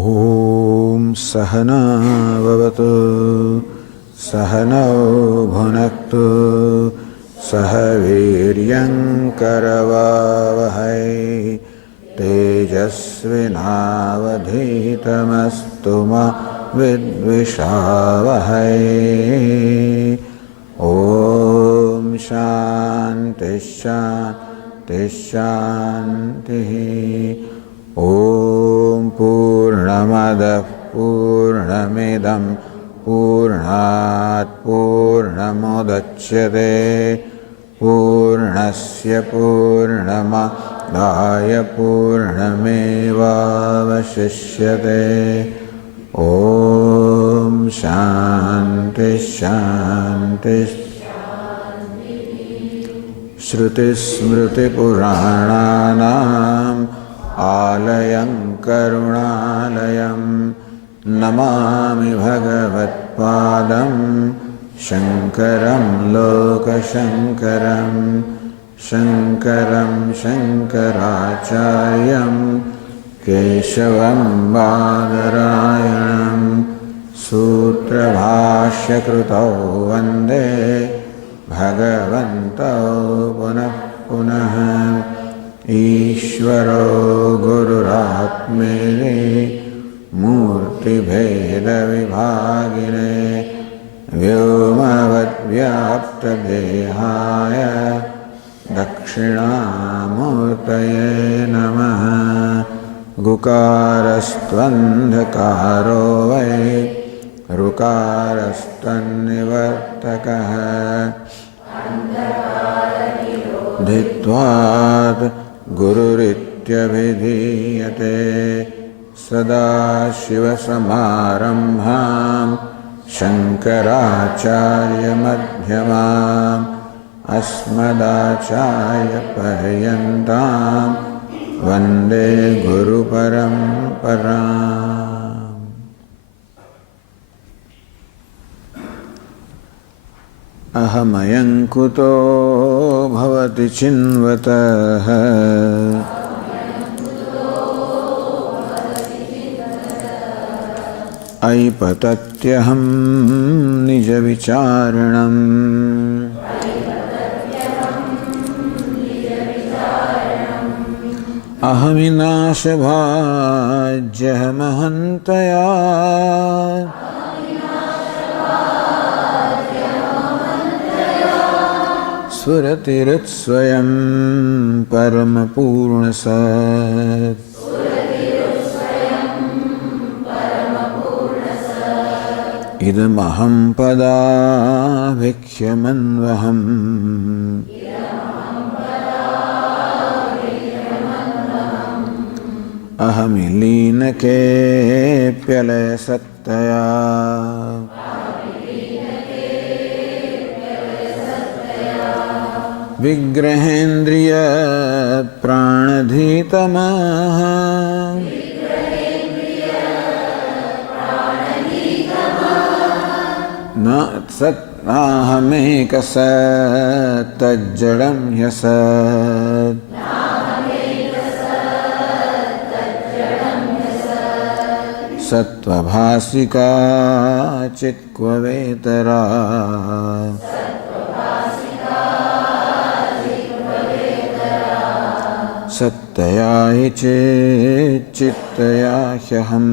Om Sahana Vavatu Sahano Bhunaktu Sahaviryam Karavavahai Tejasvinavadhitamastu ma vidvishavahai. Om Shanti Shanti Shanti. Om Purnamadav Purnamidam Purnat Purnamudachyate Purnasya Purnamadaya Purnamevavashishyate. Om Shanti Shanti. Shruti Smriti Purananam Alayam Karunalayam Namami Bhagavat Padam Shankaram Lokashankaram Shankaram Shankaracharyam Keshavam Badarayanam Sutra Bhashya Krutau Vande Bhagavantau Punah Punah. Ishvaro Gururatmene Murti Bheda Vibhagine Vyomavad Vyapta Dehaya Dakshinamurtaye Namaha. Gukarastvandhakaro Vai Rukarastanivartakaha Dhitvad Gururityavidhiyate Sada Shiva Samarambham Shankaracharya Madhyamam Asmadacharya Paryantam Vande Guru Paramparam. Ahamayam kuto bhavati chinvataha aipatatyaham nija vicharanam. Ahaminasha bhajyah mahantaya Suratirutsvayam paramapurnasat. Idamaham pada bhikkyamanvaham. Ahamilīnake pyalaya sattaya. Vigrahendriya pranadhitamaha. Na sat nahameka sat tajjadam yasat. Sattvabhasika chitkva vetara. Sattaya hi chittaya hyaham.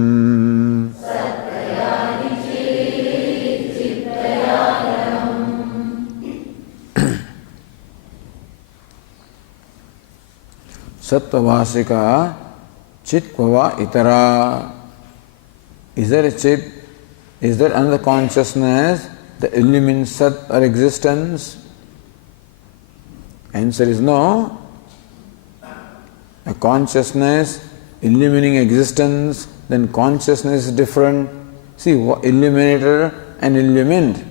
Sattvabhasika chitkva itara. Is there a chit? Is there another consciousness that illumines Sat or existence? Answer is no. A consciousness illumining existence, then consciousness is different. See, illuminator and illumined.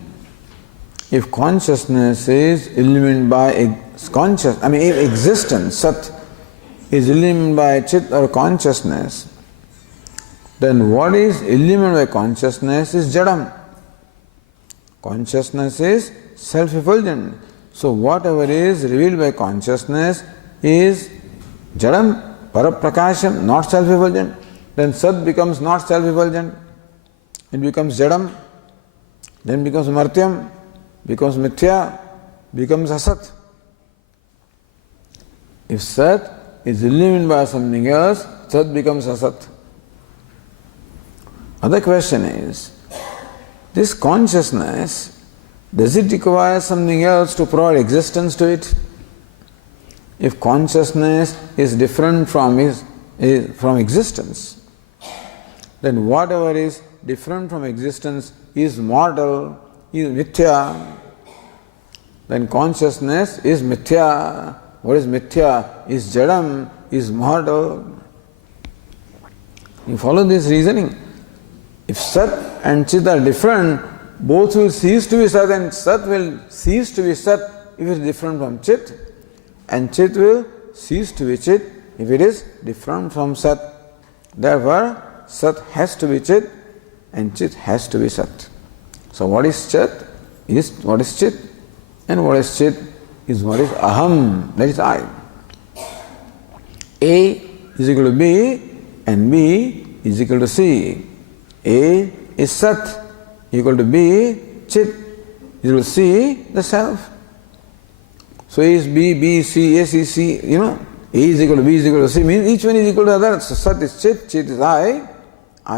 If consciousness is illumined by if existence, Sat, is illumined by Chit or consciousness, then what is illumined by consciousness is Jadam. Consciousness is self-effulgent. So whatever is revealed by consciousness is Jadam, Paraprakasham, not self-effulgent. then Sat becomes not self-effulgent. It becomes Jadam, then becomes Martyam, becomes Mithya, becomes Asat. If Sat is illumined by something else, Sat becomes Asat. Other question is, this consciousness, does it require something else to provide existence to it? If consciousness is different from existence, then whatever is different from existence is mortal, is mithya. Then consciousness is mithya. What is mithya? Is jadam, is mortal. You follow this reasoning? If Sat and Chit are different, both will cease to be Sat, and Sat will cease to be Sat if it is different from Chit, and Chit will cease to be Chit if it is different from Sat. Therefore, Sat has to be Chit and Chit has to be Sat. So what is Chit is what is Chit, and what is Chit is what is Aham, that is I. A is equal to B and B is equal to C. A is Sat, equal to B, Chit, equal to C, the self. So A is B, B is C, A is C, A is equal to B is equal to C, means each one is equal to the other. So Sat is Chit, Chit is I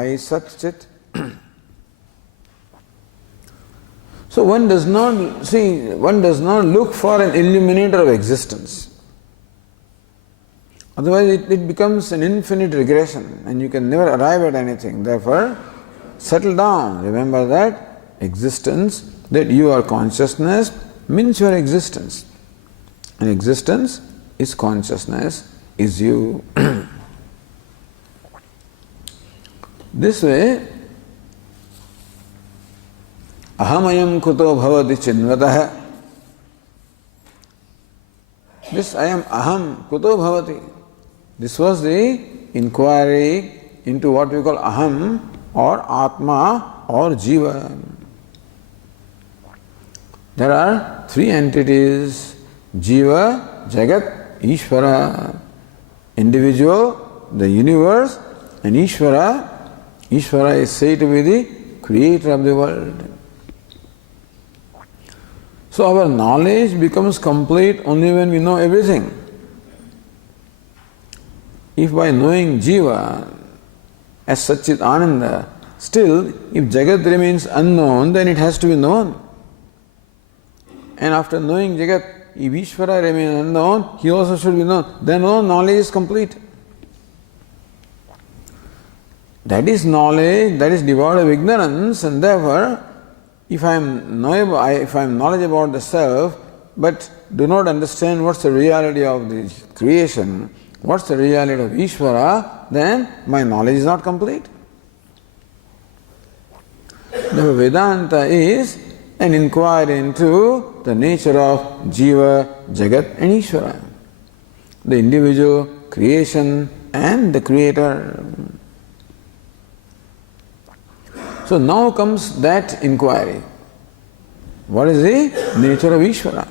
is Sat, Chit. So one does not look for an illuminator of existence. Otherwise it becomes an infinite regression and you can never arrive at anything. Therefore, settle down. Remember that existence, that you are consciousness, means your existence. And existence is consciousness, is you. This way, ahamayam kuto bhavati chinvatah. This I am aham kuto bhavati. This was the inquiry into what we call aham or atma or jiva. There are three entities: jiva, jagat, ishvara. Individual, the universe, and ishvara. Ishvara is said to be the creator of the world. So our knowledge becomes complete only when we know everything. If by knowing jiva as Satchit Ananda, still if Jagat remains unknown, then it has to be known. And after knowing Jagat, if Ishvara remains unknown, he also should be known. Then all knowledge is complete. That is knowledge that is devoid of ignorance, and therefore, if I am knowledge about the self, but do not understand what's the reality of the creation, what's the reality of Ishvara, then my knowledge is not complete. The Vedanta is an inquiry into the nature of Jiva, Jagat and Ishvara, the individual, creation and the creator. So now comes that inquiry. What is the nature of Ishvara?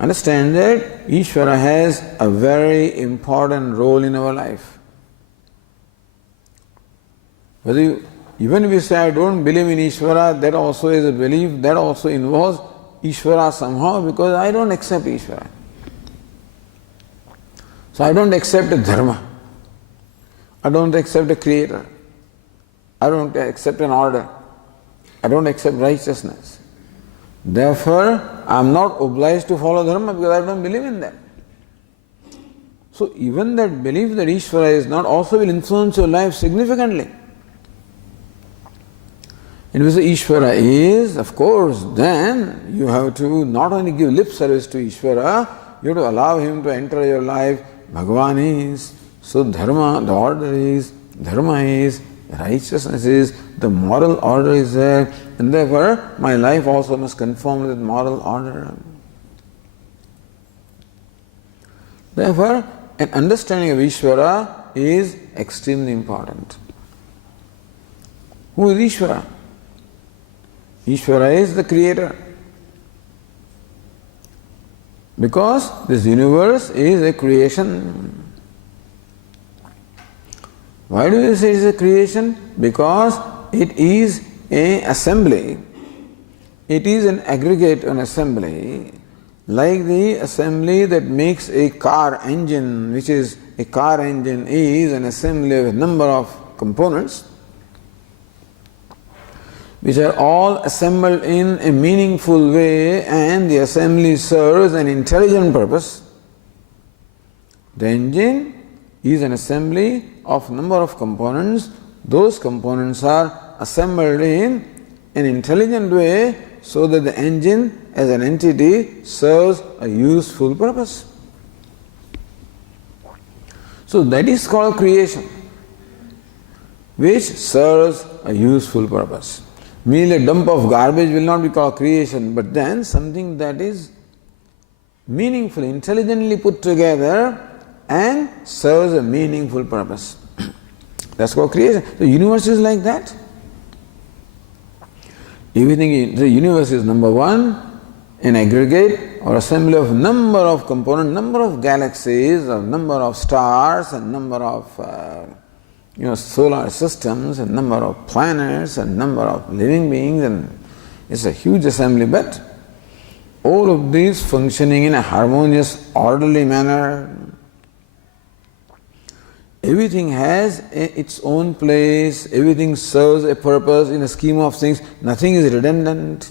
Understand that Ishvara has a very important role in our life. Even if you say, I don't believe in Ishvara, that also is a belief, that also involves Ishvara somehow, because I don't accept Ishvara. So I don't accept a dharma. I don't accept a creator. I don't accept an order. I don't accept righteousness. Therefore, I am not obliged to follow dharma because I don't believe in them. So even that belief that Ishvara is not also will influence your life significantly. And if Ishvara is, of course, then you have to not only give lip service to Ishvara, you have to allow him to enter your life. Bhagavan is, so dharma, the order is, dharma is, righteousness is, the moral order is there, and therefore my life also must conform with that moral order. Therefore, an understanding of Ishvara is extremely important. Who is Ishvara? Ishvara is the creator. Because this universe is a creation. Why do you say it is a creation? Because it is an assembly. It is an aggregate, an assembly, like the assembly that makes a car engine, which is a car engine is an assembly of a number of components, which are all assembled in a meaningful way, and the assembly serves an intelligent purpose. The engine is an assembly of number of components. Those components are assembled in an intelligent way so that the engine as an entity serves a useful purpose. So that is called creation, which serves a useful purpose. Merely a dump of garbage will not be called creation, but then something that is meaningfully, intelligently put together and serves a meaningful purpose. That's called creation. The universe is like that. Everything in the universe is number one, an aggregate or assembly of number of components, number of galaxies, or number of stars, and number of solar systems, and number of planets, and number of living beings, and it's a huge assembly. But all of these functioning in a harmonious, orderly manner. Everything has its own place, everything serves a purpose in a scheme of things, nothing is redundant.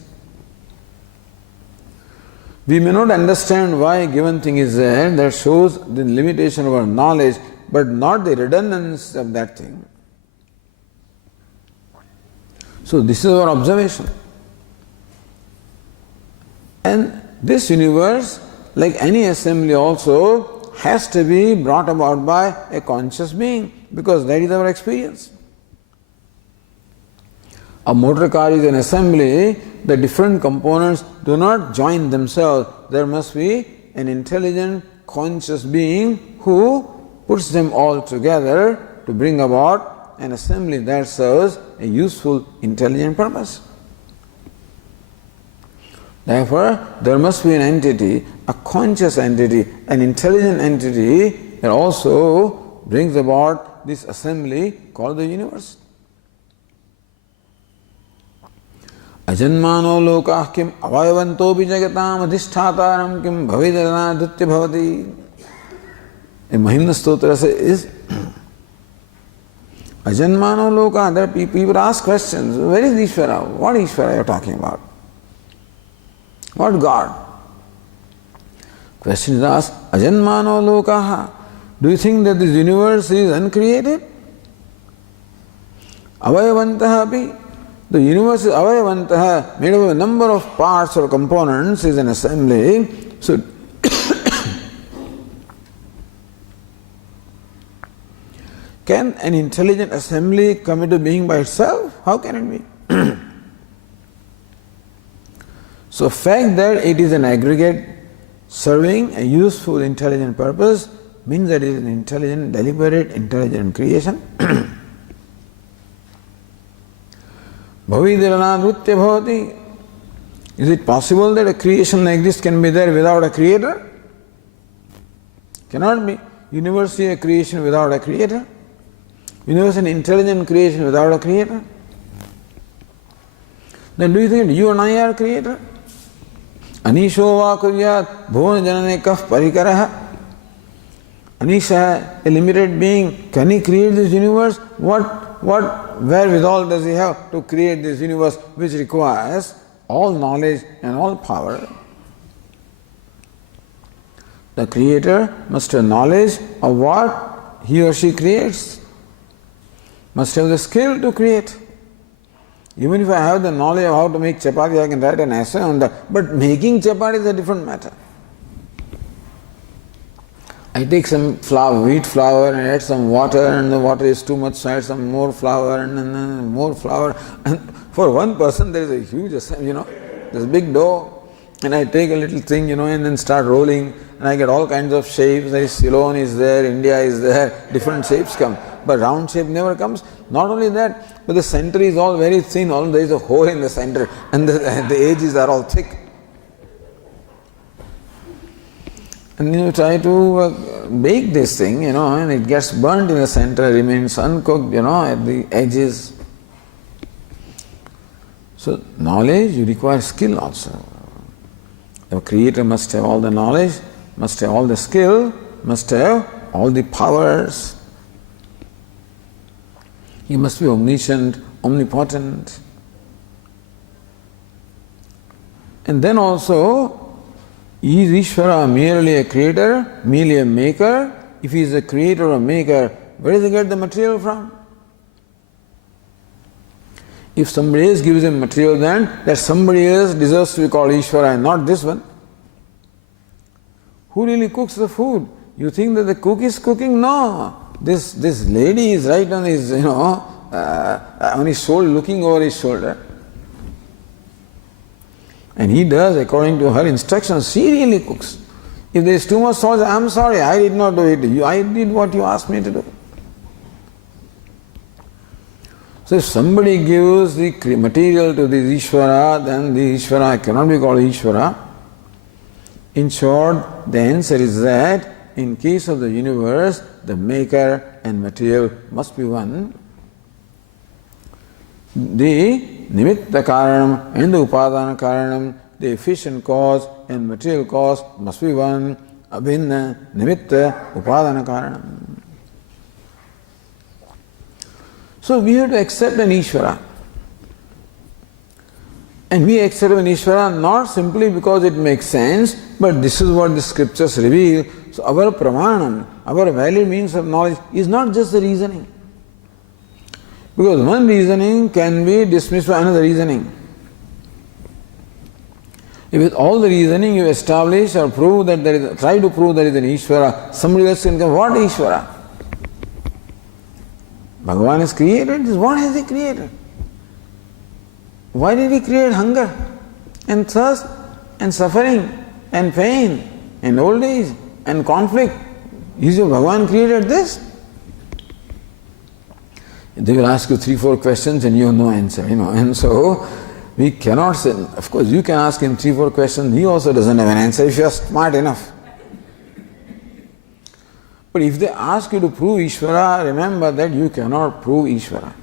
We may not understand why a given thing is there, that shows the limitation of our knowledge, but not the redundance of that thing. So this is our observation. And this universe, like any assembly also, has to be brought about by a conscious being, because that is our experience. A motor car is an assembly, the different components do not join themselves. There must be an intelligent, conscious being who puts them all together to bring about an assembly that serves a useful, intelligent purpose. Therefore, there must be an entity, a conscious entity, an intelligent entity that also brings about this assembly called the universe. Ajanmano lokah kim avayavanto bijagatam adhisthataram kim bhavidana dutya bhavati. A Mahimna Stotra says, Ajanmano lokah, there people ask questions, where is Ishvara? What Ishvara you are talking about? What God? Question is asked, Ajanmano lokaha. Do you think that this universe is uncreated? Avayavantaha api. The universe is avayavantaha, made up of a number of parts or components, is an assembly. So, can an intelligent assembly come into being by itself? How can it be? So, fact that it is an aggregate serving a useful, intelligent purpose means that it is an intelligent, deliberate, intelligent creation. Bhavidirana nrutya bhavati. Is it possible that a creation like this can be there without a creator? Cannot be. Universe is a creation without a creator. Universe is an intelligent creation without a creator. Then do you think you and I are creator? Anisho va kuryat bhuvan janane kaf parikaraha. Anisha, a limited being, can he create this universe? What wherewithal does he have to create this universe which requires all knowledge and all power? The creator must have knowledge of what he or she creates, must have the skill to create. Even if I have the knowledge of how to make chapati, I can write an essay on that. But making chapati is a different matter. I take some flour, wheat flour, and add some water, and the water is too much, so I add some more flour, and then more flour. And for one person, there is a huge, there's a big dough, and I take a little thing, and then start rolling, and I get all kinds of shapes. There is Ceylon is there, India is there, different shapes come. But round shape never comes. Not only that, but the center is all very thin, there is a hole in the center, and the edges are all thick. And you try to bake this thing, and it gets burnt in the center, remains uncooked, at the edges. So knowledge, you require skill also. The creator must have all the knowledge, must have all the skill, must have all the powers. He must be omniscient, omnipotent. And then also, is Ishvara merely a creator, merely a maker? If he is a creator or maker, where does he get the material from? If somebody else gives him material, then that somebody else deserves to be called Ishvara and not this one. Who really cooks the food? You think that the cook is cooking? No. This lady is right on his, on his shoulder, looking over his shoulder. And he does according to her instructions. She really cooks. If there is too much salt, I'm sorry, I did not do it. I did what you asked me to do. So if somebody gives the material to the Ishvara, then the Ishvara cannot be called Ishvara. In short, the answer is that in case of the universe, the maker and material must be one. The nimitta karanam and the upadana karanam, the efficient cause and material cause must be one. Abhinna nimitta upadana karanam. So we have to accept an Ishvara. And we accept an Ishvara not simply because it makes sense, but this is what the scriptures reveal. So our pramanam, our valid means of knowledge is not just the reasoning. Because one reasoning can be dismissed by another reasoning. If with all the reasoning you establish or prove that try to prove there is an Ishvara, somebody else can come, what Ishvara? Bhagavan has created this. What has he created? Why did he create hunger and thirst and suffering and pain and old age and conflict? Is your Bhagavan created this? They will ask you 3-4 questions and you have no answer, And so we cannot say, of course you can ask him 3-4 questions, he also doesn't have an answer if you are smart enough. But if they ask you to prove Ishvara, remember that you cannot prove Ishvara.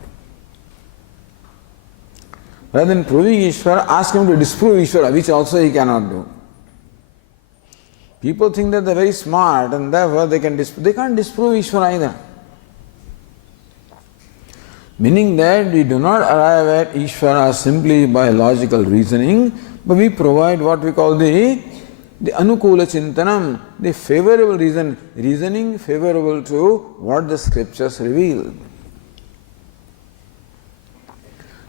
Rather than proving Ishvara, ask him to disprove Ishvara, which also he cannot do. People think that they are very smart and therefore they can't disprove Ishvara either. Meaning that we do not arrive at Ishvara simply by logical reasoning, but we provide what we call the anukula chintanam, the favorable reasoning favorable to what the scriptures reveal.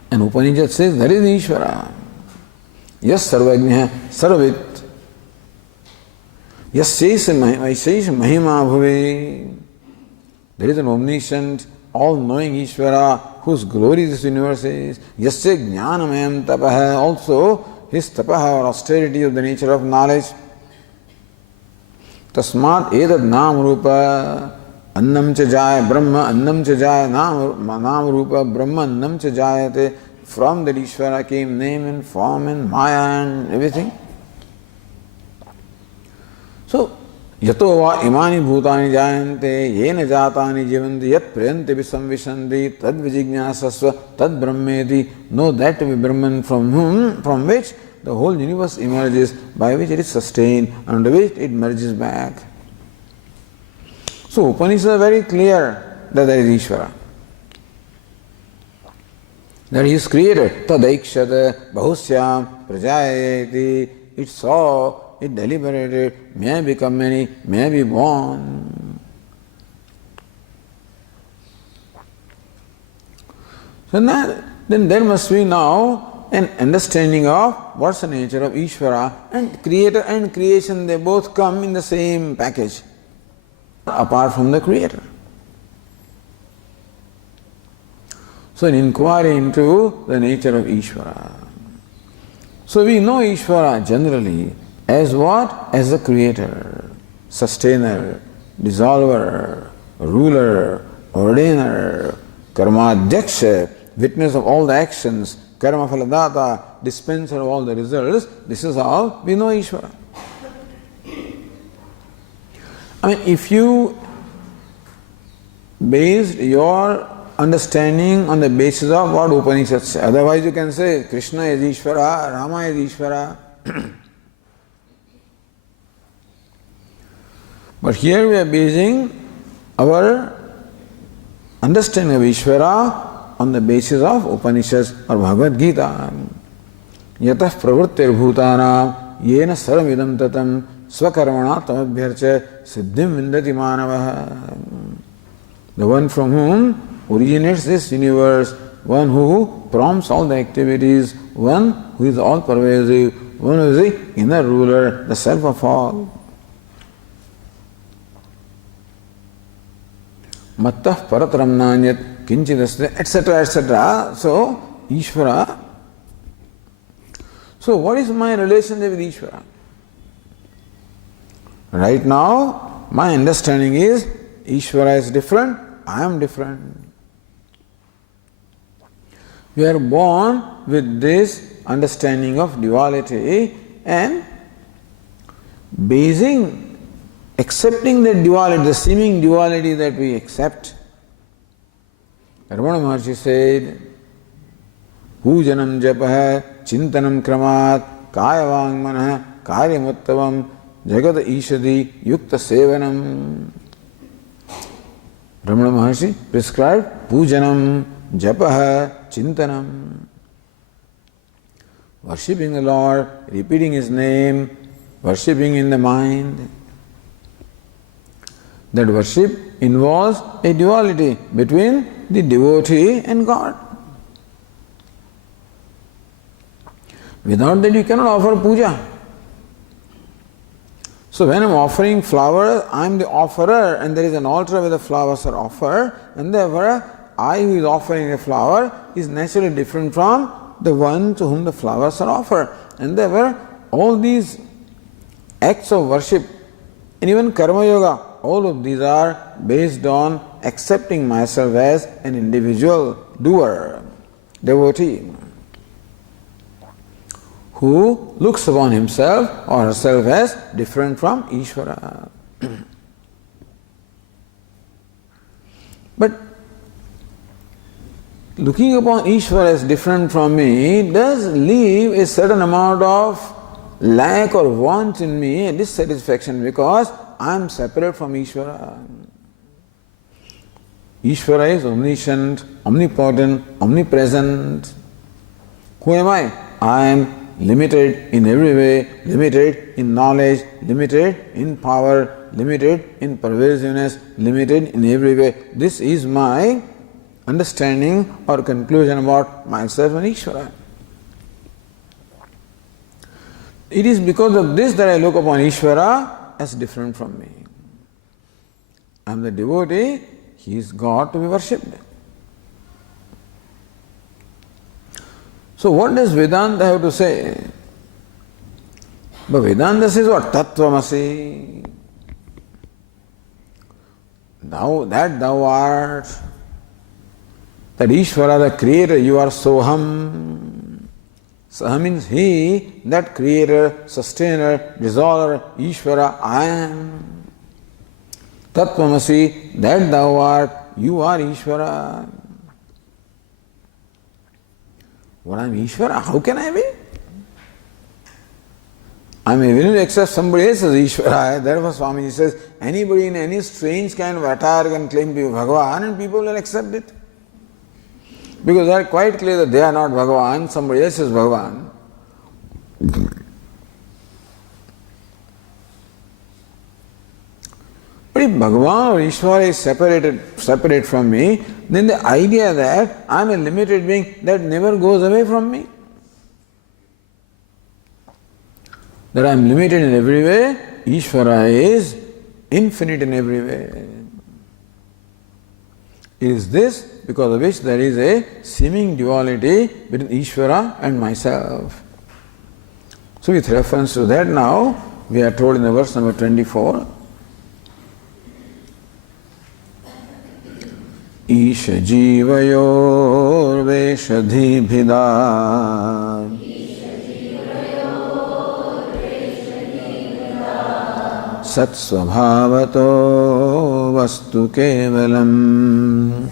And Upanishad says that is Ishvara. Yes, sarvajñah sarvit. Yes, shesha mahima bhuve. There is an omniscient, all-knowing Ishvara whose glory this universe is. Yasya jnanamayam tapaha, also his tapaha or austerity of the nature of knowledge. Tasmat edad nam rupa annam cha jaya brahma annam cha jaya nam rupa brahma annam cha jayate. From that Ishvara came name and form and maya and everything. So यतो वा इमानि भूतानि जायन्ते येन जातानि जीवन्ति यत् प्रयन्ति विसंविशन्ति तद् विजिज्ञासस्व तद् ब्रह्मेति. Know that to be Brahman from which the whole universe emerges, by which it is sustained, under which it merges back. So Upanishads are very clear that there is Ishvara, that he is created. Tadaikshata bahusyam prajayati. It saw, it deliberated, may become many, may be born. So then there must be now an understanding of what's the nature of Ishvara, and creator and creation, they both come in the same package, apart from the creator. So an inquiry into the nature of Ishvara. So we know Ishvara generally as what? As the creator, sustainer, dissolver, ruler, ordainer, karmadhyaksha, witness of all the actions, karma phaladata, dispenser of all the results. This is how we know Ishvara. I mean, if you based your understanding on the basis of what Upanishads say, otherwise you can say Krishna is Ishvara, Rama is Ishvara. But here we are basing our understanding of Ishvara on the basis of Upanishads or Bhagavad Gita. Yatah pravrittir bhutanam yena saramidam tatam swakarmana tamabhyarcha siddhim vindati manavaha. The one from whom originates this universe, one who prompts all the activities, one who is all pervasive, one who is the inner ruler, the self of all. Mattah paratram nanyat kinchidasya, etc., etc. So, Ishvara. So, what is my relationship with Ishvara? Right now, my understanding is Ishvara is different, I am different. We are born with this understanding of duality and accepting the duality, the seeming duality that we accept. Ramana Maharsi said, Pujanam japah chintanam kramat kayavang manah karyamuttavam jagat ishadi yukta sevanam. Ramana Maharsi prescribed Pujanam japah chintanam. Worshipping the Lord, repeating His name, worshipping in the mind. That worship involves a duality between the devotee and God. Without that you cannot offer puja. So when I am offering flowers, I am the offerer and there is an altar where the flowers are offered, and therefore I who is offering a flower is naturally different from the one to whom the flowers are offered. And therefore all these acts of worship and even karma yoga, all of these are based on accepting myself as an individual doer, devotee, who looks upon himself or herself as different from Ishvara. But looking upon Ishvara as different from me does leave a certain amount of lack or want in me, a dissatisfaction, because I am separate from Ishvara. Ishvara is omniscient, omnipotent, omnipresent. Who am I? I am limited in every way, limited in knowledge, limited in power, limited in pervasiveness, limited in every way. This is my understanding or conclusion about myself and Ishvara. It is because of this that I look upon Ishvara as different from me. I am the devotee, he is God to be worshipped. So what does Vedanta have to say? But Vedanta says what? Tattvamasi. Thou art, that Ishvara, the creator, you are Soham. Saha means he, that creator, sustainer, dissolver, Ishvara, I am. Tattvamasi, that thou art, you are Ishvara. What I am Ishvara? How can I be? I am willing to accept somebody else as Ishvara. Therefore Swamiji says, anybody in any strange kind of attire can claim to be Bhagavan and people will accept it. Because they are quite clear that they are not Bhagavan, somebody else is Bhagavan. But if Bhagavan or Ishvara is separate from me, then the idea that I am a limited being, that never goes away from me. That I am limited in every way, Ishvara is infinite in every way. It is this because of which there is a seeming duality between Ishvara and myself. So with reference to that now, we are told in the verse number 24, Isha jivayor veshadhibhida Satsvabhavato vastu kevalam.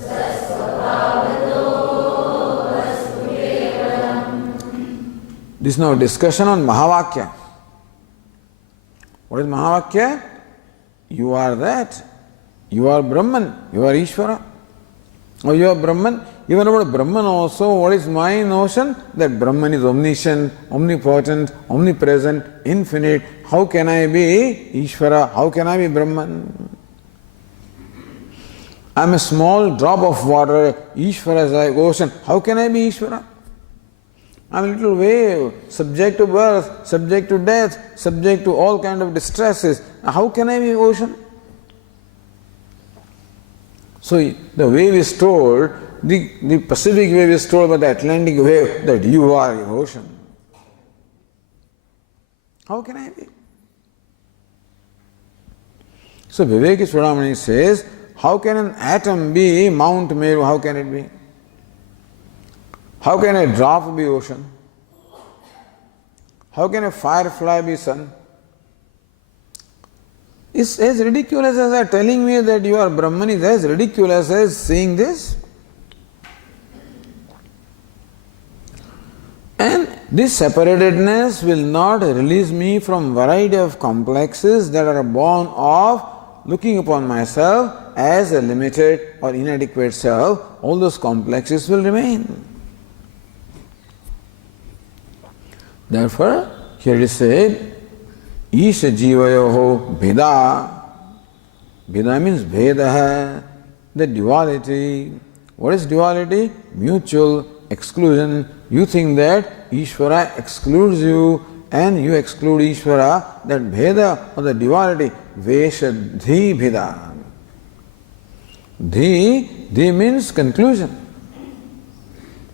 This is now a discussion on Mahavakya. What is Mahavakya? You are that. You are Brahman. You are Ishvara. Or you are Brahman. Even about Brahman also, what is my notion? That Brahman is omniscient, omnipotent, omnipresent, infinite. How can I be Ishvara? How can I be Brahman? I am a small drop of water. Ishvara is like ocean. How can I be Ishvara? I am a little wave, subject to birth, subject to death, subject to all kind of distresses. How can I be ocean? So the wave is told, the Pacific wave is told by the Atlantic wave that you are the ocean. How can I be? So Vivekeswaramani says, how can an atom be Mount Meru? How can it be? How can a drop be ocean? How can a firefly be sun? It's as ridiculous as telling me that you are Brahman is as ridiculous as saying this. And this separatedness will not release me from variety of complexes that are born of looking upon myself as a limited or inadequate self. All those complexes will remain. Therefore, here it is said, Isha Jivayoho Bheda. Bheda means Bhedaha, the duality. What is duality? Mutual exclusion. You think that Ishvara excludes you and you exclude Ishvara. That Bheda or the duality, Veshadhi Bheda. Dhi means conclusion.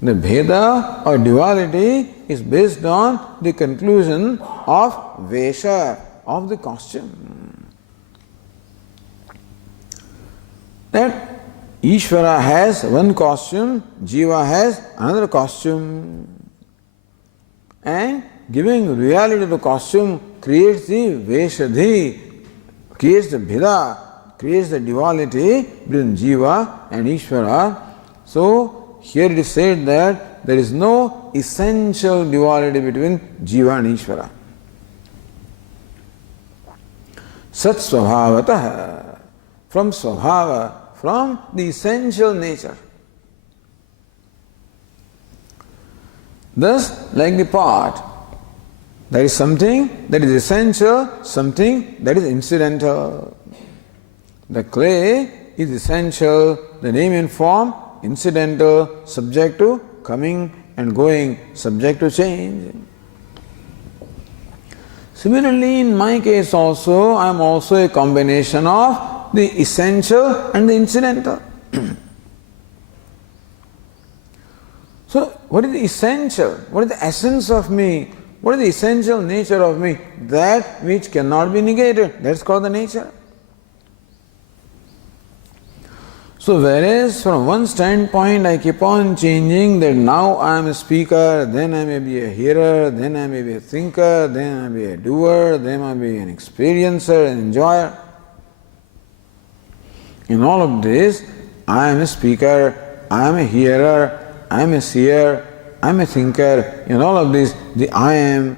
The Bheda or duality is based on the conclusion of Vesha, of the costume. That Ishvara has one costume, Jiva has another costume. And giving reality to the costume creates the Veshadhi, creates the Bheda, creates the duality between Jiva and Ishvara. So, here it is said that there is no essential duality between Jiva and Ishvara. Sat Svabhavataha, from Svabhava, from the essential nature. Thus, like the pot, there is something that is essential, something that is incidental. The clay is essential, the name and form incidental, subject to coming and going, subject to change. Similarly, in my case also, I am also a combination of the essential and the incidental. So, what is the essential? What is the essence of me? What is the essential nature of me? That which cannot be negated. That's called the nature. So whereas from one standpoint I keep on changing that now I am a speaker, then I may be a hearer, then I may be a thinker, then I may be a doer, then I may be an experiencer, an enjoyer. In all of this, I am a speaker, I am a hearer, I am a seer, I am a thinker. In all of this, the I am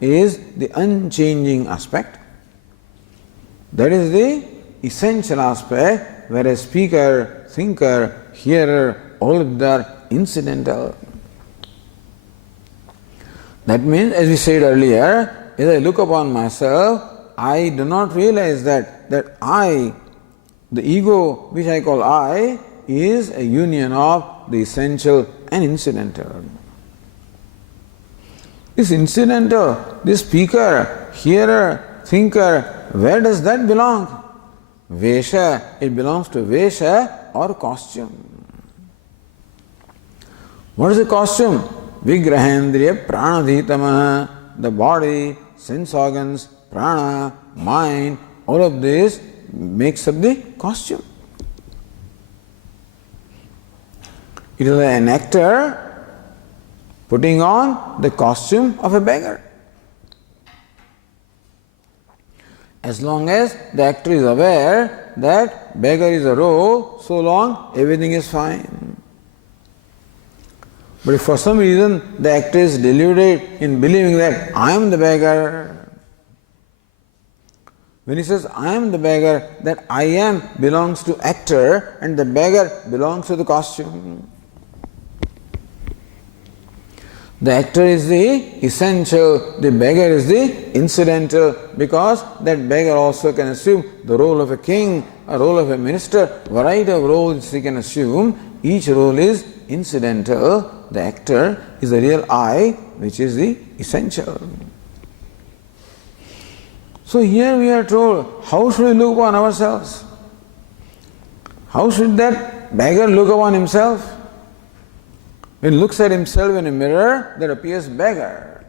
is the unchanging aspect. That is the essential aspect, whereas speaker, thinker, hearer, all of that are incidental. That means, as we said earlier, as I look upon myself, I do not realize that I, the ego which I call I, is a union of the essential and incidental. This incidental, this speaker, hearer, thinker, where does that belong? Vesha, it belongs to Vesha or costume. What is the costume? Vigrahendriya pranadhitama, the body, sense organs, prana, mind, all of this makes up the costume. It is an actor putting on the costume of a beggar. As long as the actor is aware that beggar is a role, so long everything is fine. But if for some reason the actor is deluded in believing that I am the beggar, when he says I am the beggar, that I am belongs to actor and the beggar belongs to the costume. The actor is the essential, the beggar is the incidental, because that beggar also can assume the role of a king, a role of a minister, variety of roles he can assume. Each role is incidental. The actor is the real I, which is the essential. So here we are told, how should we look upon ourselves? How should that beggar look upon himself? When he looks at himself in a mirror, that appears beggar.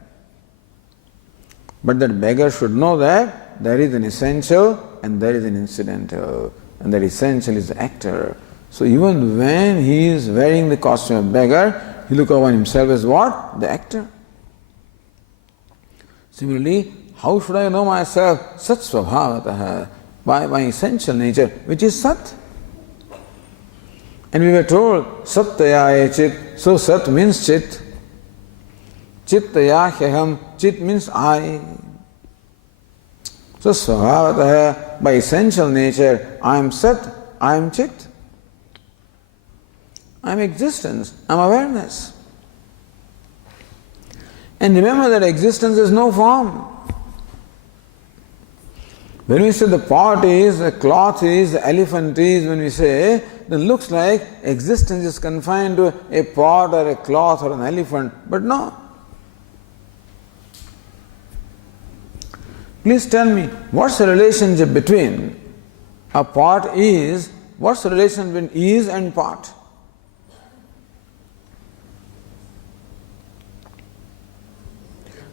But that beggar should know that there is an essential and there is an incidental. And that essential is the actor. So even when he is wearing the costume of beggar, he looks upon himself as what? The actor. Similarly, how should I know myself? Sat svabhavataha, by my essential nature, which is Sat. And we were told, Sattaya chit, so Sat means Chit. Chittaya hyaham, Chit means I. So svabhavataha, by essential nature, I am Sat, I am Chit. I am existence, I am awareness. And remember that existence is no form. When we say the pot is, the cloth is, the elephant is, when we say, then looks like existence is confined to a pot or a cloth or an elephant, but no. Please tell me, what's the relationship between a pot is, what's the relation between is and pot?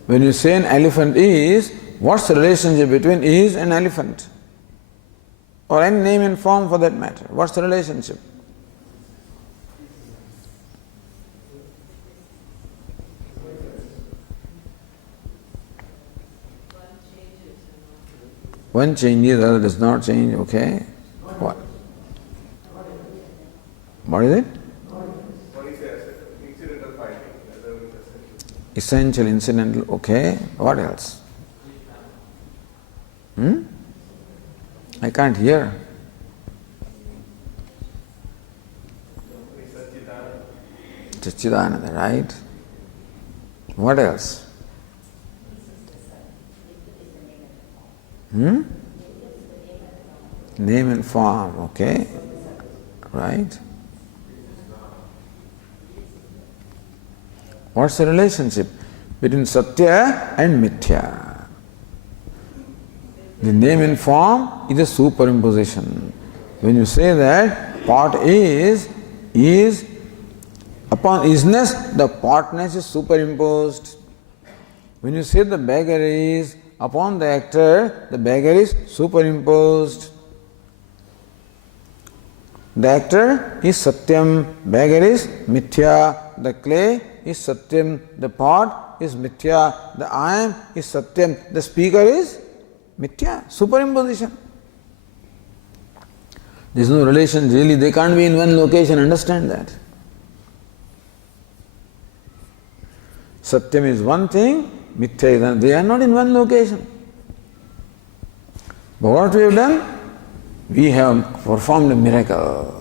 When you say an elephant is, what's the relationship between is and elephant? Or any name and form for that matter. What's the relationship? One changes, the other does not change, okay? What? What is it? Essential, incidental, okay. What else? I can't hear. Satchidananda, right? What else? Name and form, okay. Right? What's the relationship between Satya and Mithya? The name and form is a superimposition. When you say that pot is upon isness, the potness is superimposed. When you say the beggar is, upon the actor, the beggar is superimposed. The actor is Satyam, beggar is Mithya. The clay is Satyam, the pot is Mithya, the I am is Satyam, the speaker is Mithya, superimposition. There is no relation, really, they can't be in one location, understand that. Satyam is one thing, Mithya is another, they are not in one location. But what we have done? We have performed a miracle.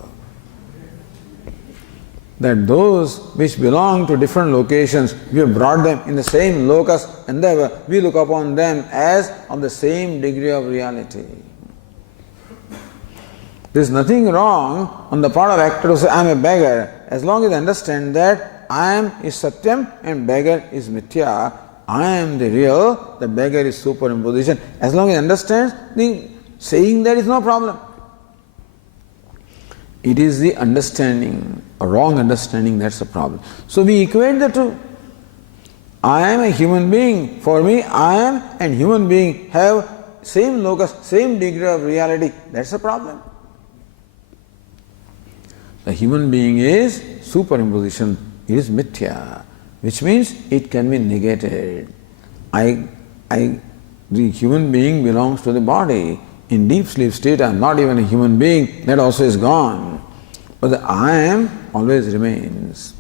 That those which belong to different locations, we have brought them in the same locus and we look upon them as of the same degree of reality. There is nothing wrong on the part of actor to say, I am a beggar, as long as they understand that I am is Satyam and beggar is Mithya. I am the real, the beggar is superimposition. As long as he understands, the saying that is no problem. It is the understanding, a wrong understanding, that's the problem. So we equate the two. I am a human being. For me, I am and human being have same locus, same degree of reality. That's the problem. The human being is superimposition. It is mithya, which means it can be negated. I The human being belongs to the body. In deep sleep state, I am not even a human being, that also is gone. But the I am always remains.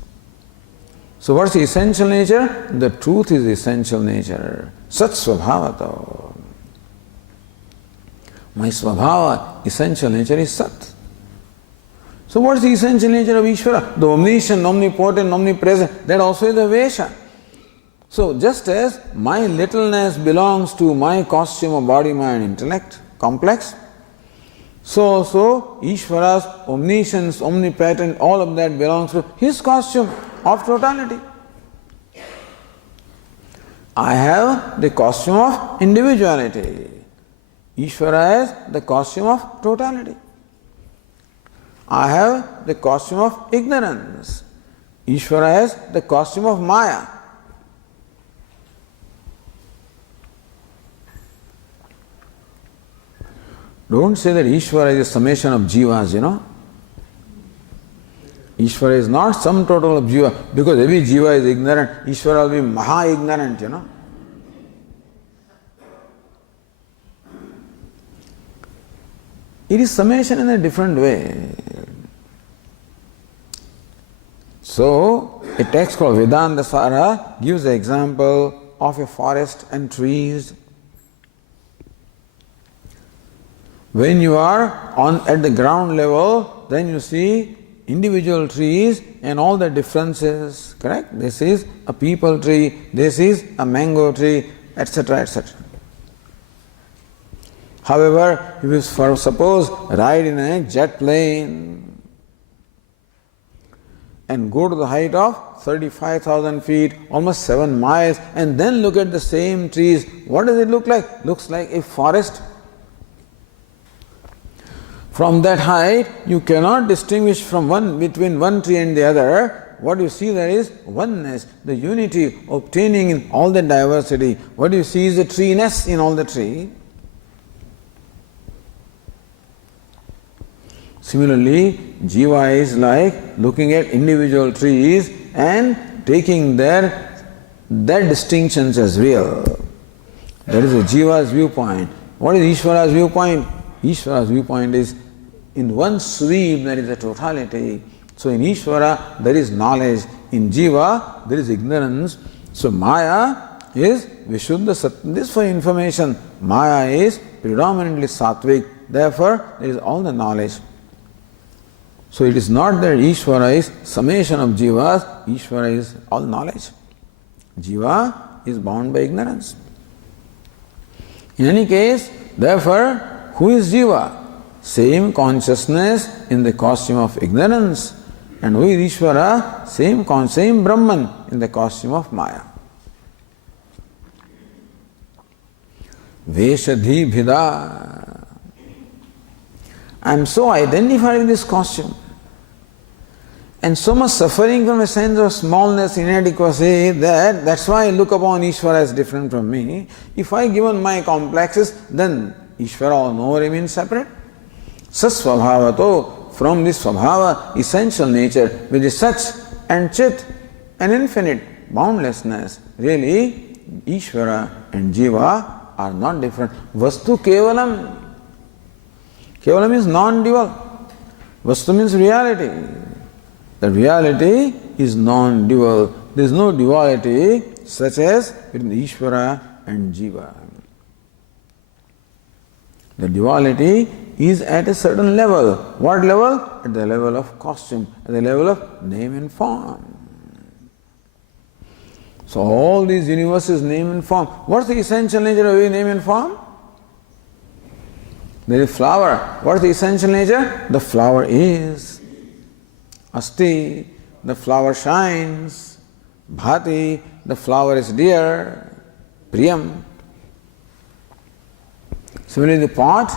So what's the essential nature? The truth is the essential nature. Sat svabhavato. My svabhava, essential nature is Sat. So what's the essential nature of Ishvara? The omniscient, omnipotent, omnipresent, that also is the Vesha. So just as my littleness belongs to my costume of body, mind, intellect, complex, so Ishvara's omniscience, omnipotent, all of that belongs to his costume of totality. I have the costume of individuality. Ishvara has the costume of totality. I have the costume of ignorance. Ishvara has the costume of Maya. Don't say that Ishvara is a summation of jivas, Ishvara is not sum total of jiva, because every jiva is ignorant. Ishvara will be maha ignorant, It is summation in a different way. So, a text called Vedanta Sāra gives the example of a forest and trees. When you are at the ground level, then you see individual trees and all the differences, correct? This is a peepal tree, this is a mango tree, etc., etc. However, if you suppose ride in a jet plane and go to the height of 35,000 feet, almost 7 miles, and then look at the same trees, what does it look like? Looks like a forest. From that height, you cannot distinguish between one tree and the other. What you see there is oneness, the unity obtaining in all the diversity. What you see is the treeness in all the tree. Similarly, jiva is like looking at individual trees and taking their distinctions as real. That is a jiva's viewpoint. What is Ishvara's viewpoint? Ishvara's viewpoint is in one sweep there is a totality. So in Ishvara there is knowledge, in jiva there is ignorance. So Maya is Vishuddha Sattva. This for information. Maya is predominantly sattvic, therefore there is all the knowledge. So it is not that Ishvara is summation of jivas, Ishvara is all knowledge. Jiva is bound by ignorance. In any case, therefore, who is jiva? Same consciousness in the costume of ignorance. And who is Ishvara? Same Brahman in the costume of Maya. Veshadhi bhida. I am so identified with this costume and so much suffering from a sense of smallness, inadequacy, that's why I look upon Ishvara as different from me. If I give on my complexes, then Ishvara all no remains separate. Sasvabhavato, from this svabhava, essential nature, which is such and chit and infinite boundlessness, really Ishvara and jiva are not different. Vastu kevalam. Kevalam is non-dual. Vastu means reality. The reality is non-dual. There is no duality such as between Ishvara and jiva. The duality is at a certain level. What level? At the level of costume, at the level of name and form. So all these universes, name and form. What's the essential nature of name and form? There is flower. What is the essential nature? The flower is. Asti, the flower shines. Bhati, the flower is dear. Priyam. Similarly, the pot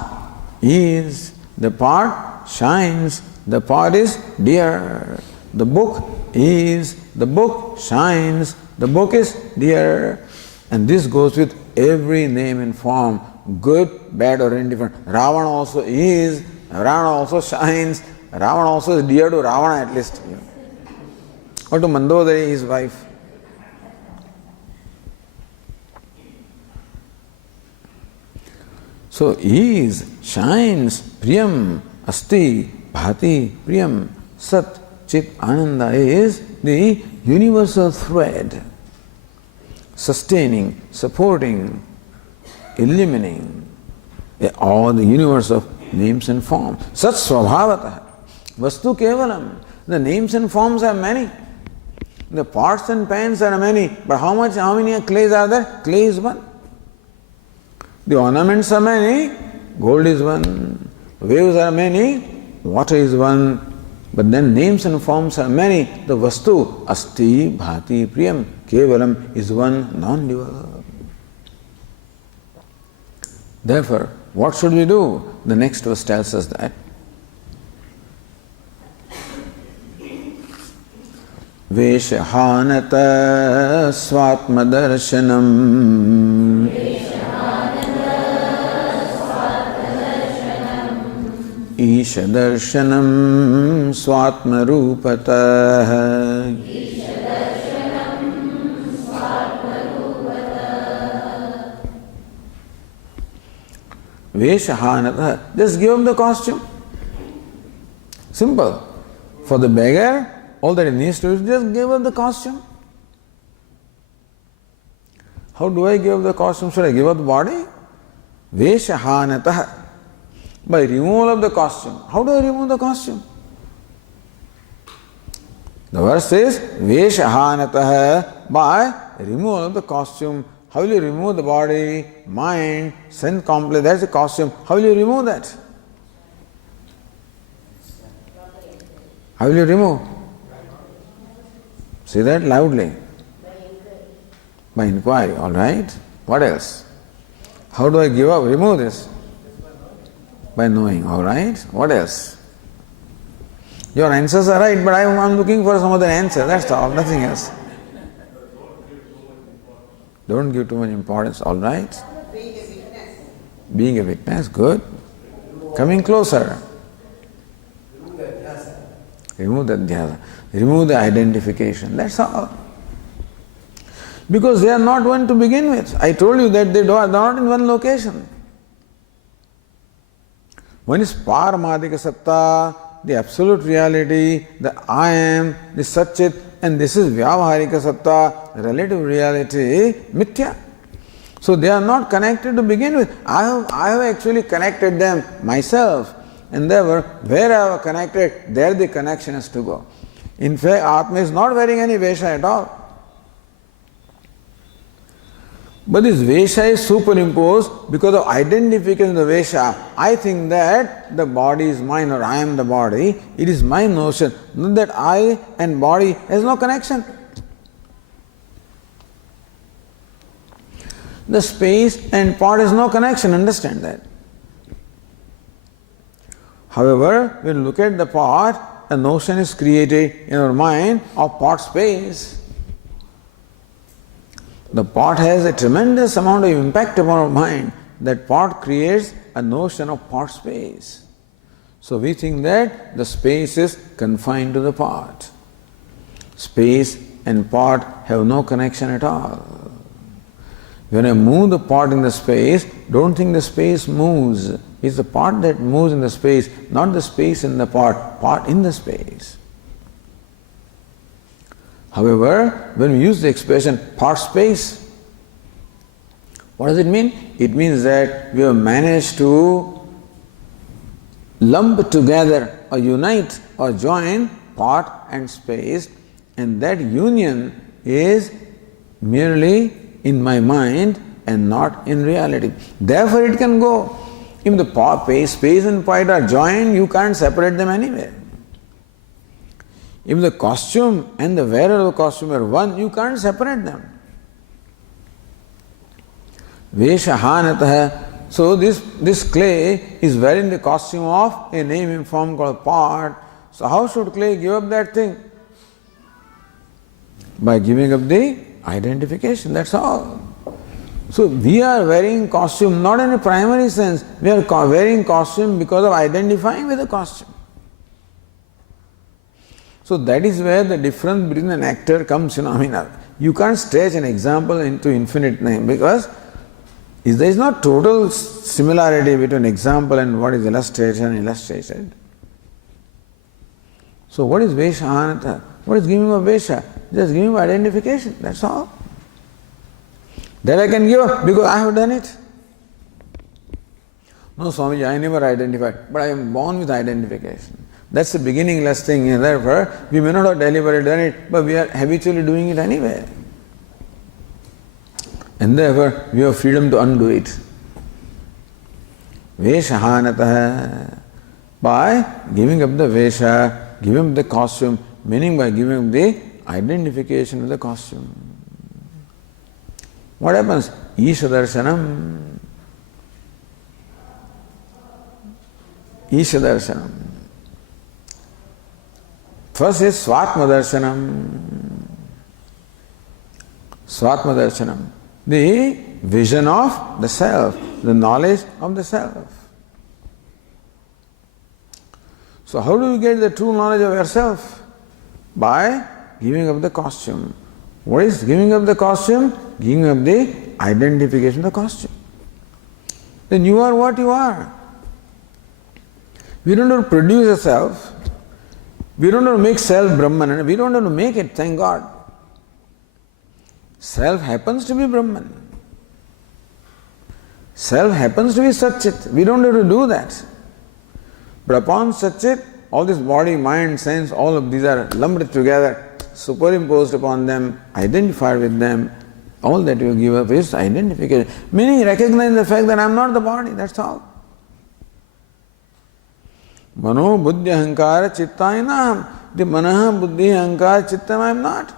is. The pot shines. The pot is dear. The book is. The book shines. The book is dear. And this goes with every name and form. Good, bad or indifferent. Ravana also is, Ravana also shines, Ravana also is dear to Ravana at least. Or to Mandodari, his wife. So is, shines, priyam, asti, bhati, priyam, sat, chit, ananda is the universal thread, sustaining, supporting, illumining all the universe of names and forms. Sat svabhavata. Vastu kevalam. The names and forms are many. The pots and pans are many. But how many clays are there? Clay is one. The ornaments are many. Gold is one. Waves are many. Water is one. But then names and forms are many. The vastu, asti, bhati, priyam, kevalam is one, non-dual. Therefore, what should we do? The next verse tells us that. Veshahanata swatmadarshanam Ishadarshanam swatmarupatah Veshahanata. Just give him the costume. Simple. For the beggar, all that he needs to do is just give up the costume. How do I give up the costume? Should I give up the body? Veshahanatah. By removal of the costume. How do I remove the costume? The verse says, Veshahanatah, by removal of the costume. How will you remove the body, mind, sense complex? That's the costume. How will you remove that? How will you remove? Say that loudly. By inquiry, all right? What else? How do I give up, remove this? By knowing, all right? What else? Your answers are right, but I'm looking for some other answer. That's all, nothing else. Don't give too much importance, all right? Being a witness, good. Coming closer. Remove the dhyasa. Remove the identification. That's all. Because they are not one to begin with. I told you that they are not in one location. One is Paramadika Satta, the absolute reality, the I am, the Satchit, and this is Vyavaharika Satta, relative reality, Mithya. So they are not connected to begin with. I have actually connected them myself. And therefore, where I have connected, there the connection has to go. In fact, Atma is not wearing any Vesha at all. But this Vesha is superimposed because of identification of the Vesha. I think that the body is mine or I am the body. It is my notion. Not that I and body has no connection. The space and pot has no connection. Understand that. However, when you look at the pot, a notion is created in our mind of pot space. The pot has a tremendous amount of impact upon our mind. That pot creates a notion of pot space. So we think that the space is confined to the pot. Space and pot have no connection at all. When I move the pot in the space, don't think the space moves. It's the pot that moves in the space, not the space in the pot in the space. However, when we use the expression pot space, what does it mean? It means that we have managed to lump together or unite or join pot and space, and that union is merely in my mind and not in reality. Therefore it can go. If the space and pot are joined, you can't separate them anywhere. If the costume and the wearer of the costume are one, you can't separate them. Veshahanatah. So this clay is wearing the costume of a name and form called pot. So how should clay give up that thing? By giving up the identification, that's all. So we are wearing costume not in a primary sense. We are wearing costume because of identifying with the costume. So that is where the difference between an actor comes in. You can't stretch an example into infinite time because There is not total similarity between example and what is illustrated. So what is Vesha Anata? What is giving of Vesha? Just giving of identification, that's all. That I can give up because I have done it. No, Swamiji, I never identified, but I am born with identification. That's the beginningless thing, and therefore we may not have deliberately done it, but we are habitually doing it anyway. And therefore we have freedom to undo it. Veshahanatah, by giving up the Vesha, giving up the costume, meaning by giving up the identification with the costume. What happens? Isha darshanam. Isha darshanam. First is Swatma darshanam. Swatma darshanam. The vision of the self, the knowledge of the self. So how do you get the true knowledge of yourself? By giving up the costume. What is giving up the costume? Giving up the identification of the costume. Then you are what you are. We don't have to produce a self. We don't have to make self Brahman. We don't have to make it, thank God. Self happens to be Brahman. Self happens to be Satchit. We don't have to do that. But upon Satchit, all this body, mind, sense, all of these are lumped together, superimposed upon them, identified with them. All that you give up is identification. Meaning recognize the fact that I am not the body, that's all. Mano, buddhi, ahankara, chitta, the manaha, buddhi, ahankara, chitta, I am not.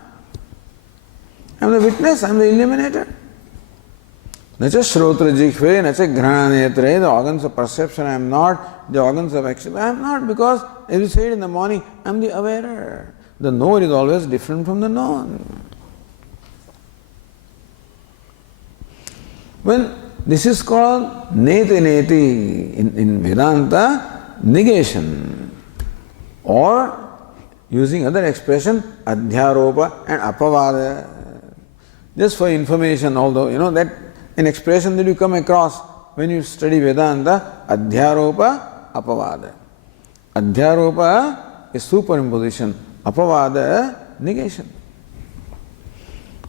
I am the witness, I am the illuminator. Nacha shrotra jikhve, nacha ghrana netre, the organs of perception I am not, the organs of action I am not, because as we said in the morning, I am the awarer. The knower is always different from the known. When this is called neti in Vedanta, negation, or using other expression, adhyaropa and apavada. Just for information, although you know that an expression that you come across when you study Vedanta, adhyaropa, apavada. Adhyaropa is superimposition, apavada, negation.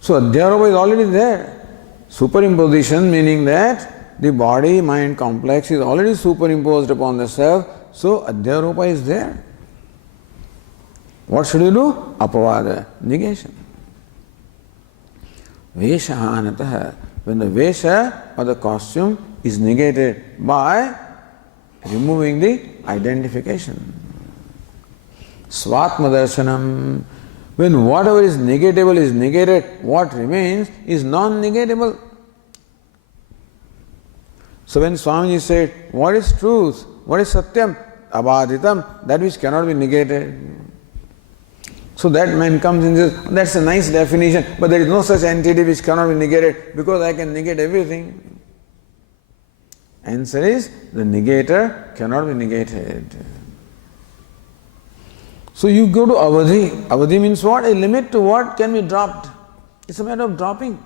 So adhyaropa is already there. Superimposition meaning that the body-mind complex is already superimposed upon the self, so adhyaropa is there. What should you do? Apavada, negation. Veshahanatah, when the vesha or the costume is negated by removing the identification. Swatma darshanam, when whatever is negatable is negated, what remains is non-negatable. So when Swamiji said, what is truth? What is satyam? Abhaditam, that which cannot be negated. So that man comes and says, that's a nice definition, but there is no such entity which cannot be negated because I can negate everything. Answer is, the negator cannot be negated. So you go to avadhi. Avadhi means what? A limit to what can be dropped. It's a matter of dropping.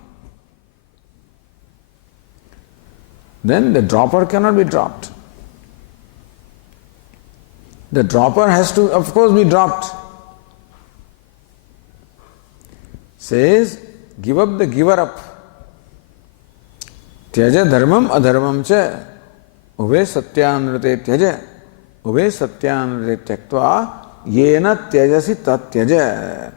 Then the dropper cannot be dropped. The dropper has to, of course, be dropped. Says, give up the giver up. Tyaja dharmam adharmam cha ube satyanrate tyaja ube satyanrate tyaktva yena tyajasi tat tyaja.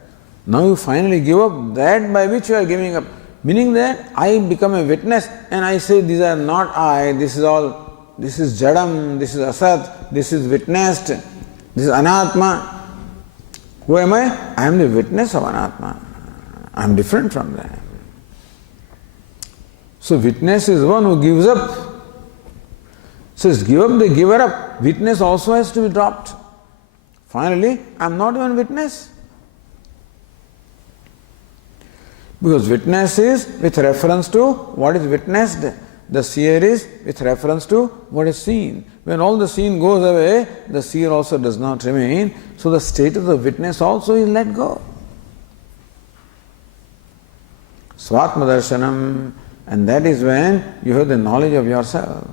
Now you finally give up that by which you are giving up. Meaning that I become a witness and I say these are not I, this is all, this is jadam, this is asat, this is witnessed, this is anatma. Who am I? I am the witness of anatma. I am different from them. So witness is one who gives up. So give up the giver up. Witness also has to be dropped. Finally, I am not even witness. Because witness is with reference to what is witnessed. The seer is with reference to what is seen. When all the seen goes away, the seer also does not remain. So the status of witness also is let go. Swatma darshanam, And that is when you have the knowledge of yourself.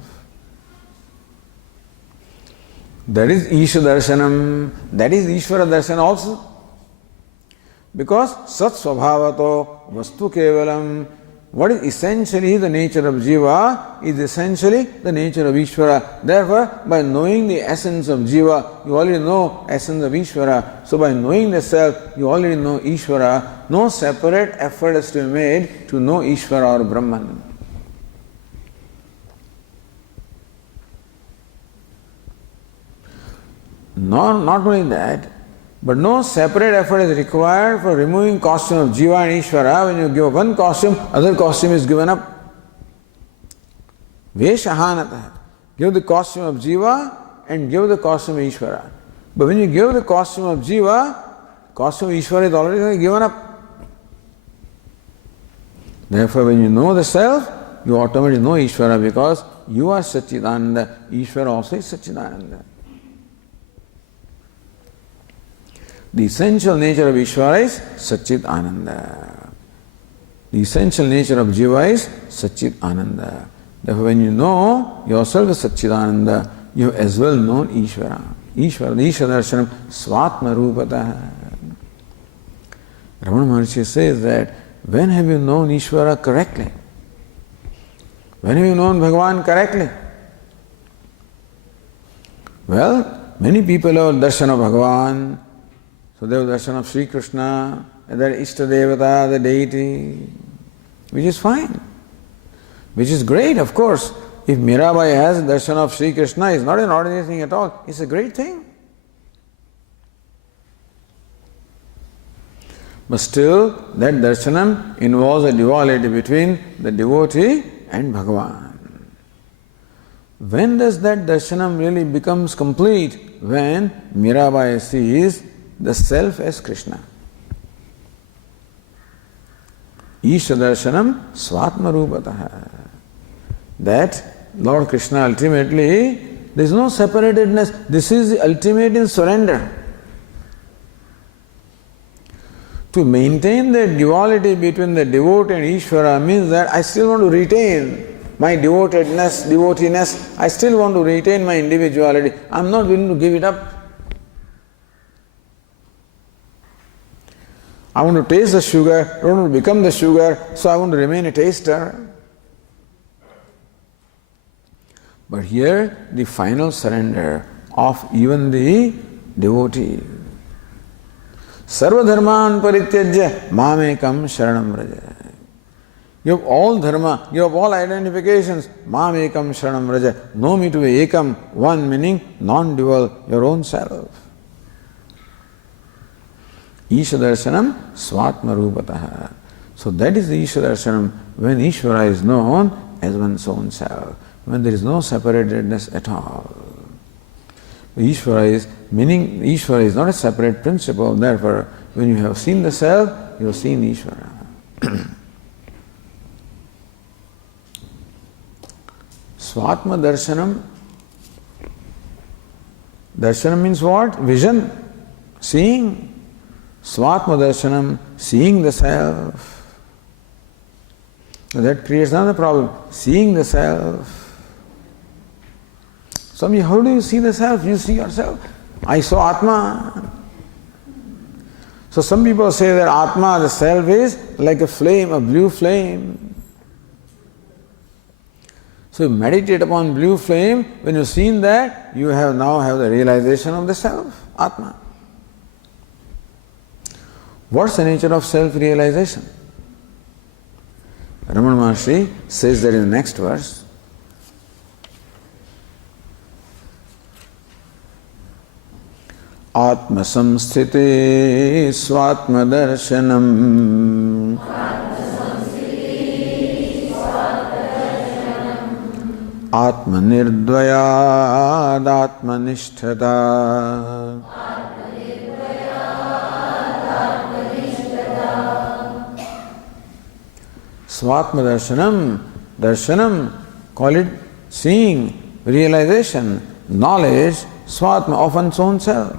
That is Isha Darshanam. That is Ishvara Darshan also. Because Sat Svabhavato Vastu Kevalam, what is essentially the nature of Jiva is essentially the nature of Ishvara. Therefore, by knowing the essence of Jiva, you already know essence of Ishvara. So by knowing the self, you already know Ishvara. No separate effort is to be made to know Ishvara or Brahman. Not only that, but no separate effort is required for removing costume of Jiva and Ishvara. When you give one costume, other costume is given up. Veshahanatah. Give the costume of Jiva and give the costume of Ishvara. But when you give the costume of Jiva, costume of Ishvara is already given up. Therefore, when you know the self, you automatically know Ishvara because you are Satchidananda. Ishvara also is Satchidananda. The essential nature of Ishvara is Satchit Ananda. The essential nature of Jiva is Satchit Ananda. Therefore, when you know yourself as Satchit Ananda, you have as well known Ishvara. Ishvara, the Isha Darshanam, Svatma Rupata. Ramana Maharsi says that when have you known Ishvara correctly? When have you known Bhagavan correctly? Well, many people have darshan of Bhagavan. So they have darshan of Sri Krishna, their Ishtadevata, the deity, which is fine, which is great, of course. If Mirabai has darshan of Sri Krishna, it's not an ordinary thing at all, it's a great thing. But still, that darshanam involves a duality between the devotee and Bhagavan. When does that darshanam really becomes complete? When Mirabai sees the self as Krishna. Isha Darshanam Svatma Rupataha. That Lord Krishna ultimately, there is no separatedness. This is the ultimate in surrender. To maintain the duality between the devotee and Ishvara means that I still want to retain my devoteedness, I still want to retain my individuality. I am not willing to give it up. I want to taste the sugar, I want to become the sugar, so I want to remain a taster. But here, the final surrender of even the devotee. Sarva dharman parityajya mamekam sharanam vraja. You have all dharma, you have all identifications, mamekam sharanam vraja. Know me to be ekam, one meaning non-dual, your own self. Isha Darshanam Svatma Rupataha. So that is the Isha Darshanam when Ishvara is known as one's own self, when there is no separatedness at all. Ishvara is not a separate principle, therefore when you have seen the self, you have seen Ishvara. Svatma Darshanam. Darshanam means what? Vision, seeing. Svatma Darshanam, seeing the self. So that creates another problem. Seeing the self. Swami, how do you see the self? You see yourself. I saw Atma. So some people say that Atma, the self, is like a flame, a blue flame. So you meditate upon blue flame, when you've seen that, you now have the realization of the self, Atma. What's the nature of self-realization? Ramana Maharsi says that in the next verse. Atma samsthite svatma darshanam. Atma nirdvayad atma nishtata. Svatma darshanam, call it seeing, realization, knowledge, svatma of one's own self.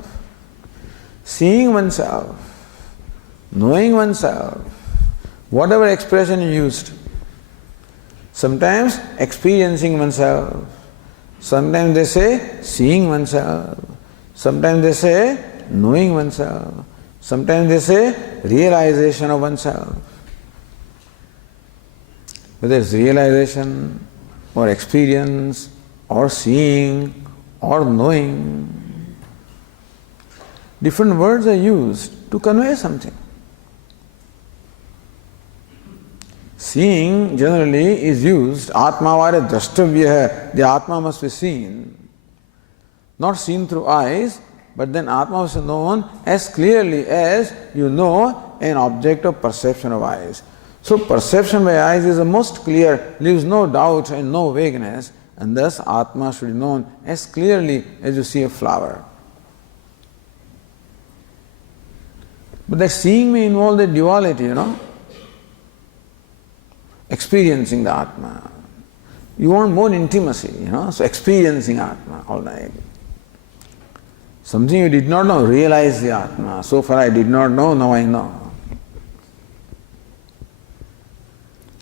Seeing oneself, knowing oneself, whatever expression you used, sometimes experiencing oneself, sometimes they say seeing oneself, sometimes they say knowing oneself, sometimes they say realization of oneself. Whether it's realization or experience or seeing or knowing, different words are used to convey something. Seeing generally is used, Atma vare drashtavya, the Atma must be seen. Not seen through eyes, but then Atma must be known as clearly as you know an object of perception of eyes. So perception by eyes is the most clear, leaves no doubt and no vagueness, and thus Atma should be known as clearly as you see a flower. But that seeing may involve the duality, experiencing the Atma. You want more intimacy, so experiencing Atma, all right. Something you did not know, realize the Atma. So far I did not know, now I know.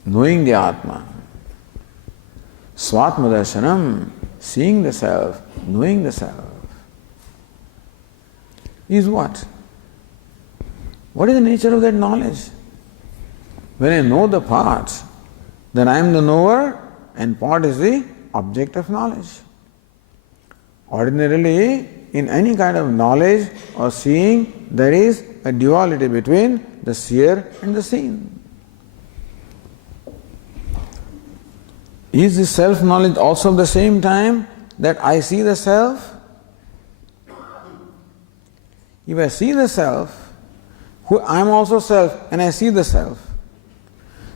Knowing the Atma. Swatma darshanam, seeing the self, knowing the self, is what? What is the nature of that knowledge? When I know the part, then I am the knower and part is the object of knowledge. Ordinarily, in any kind of knowledge or seeing, there is a duality between the seer and the seen. Is the self-knowledge also at the same time that I see the self? If I see the self, I am also self and I see the self,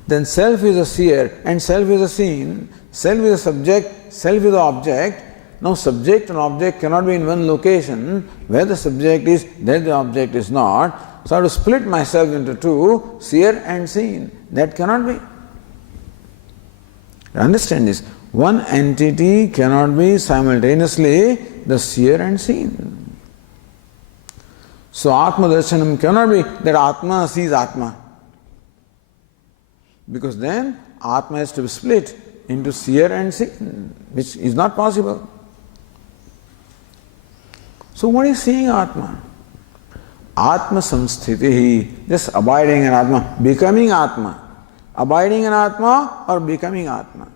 then self is a seer and self is a seen, self is a subject, self is the object. Now subject and object cannot be in one location, where the subject is, there the object is not. So I have to split myself into two, seer and seen. That cannot be. Understand this. One entity cannot be simultaneously the seer and seen. So Atma Darshanam cannot be that Atma sees Atma. Because then Atma has to be split into seer and seen, which is not possible. So what is seeing Atma? Atma samsthiti, just abiding in Atma, becoming Atma. Abiding in Atma or becoming Atma.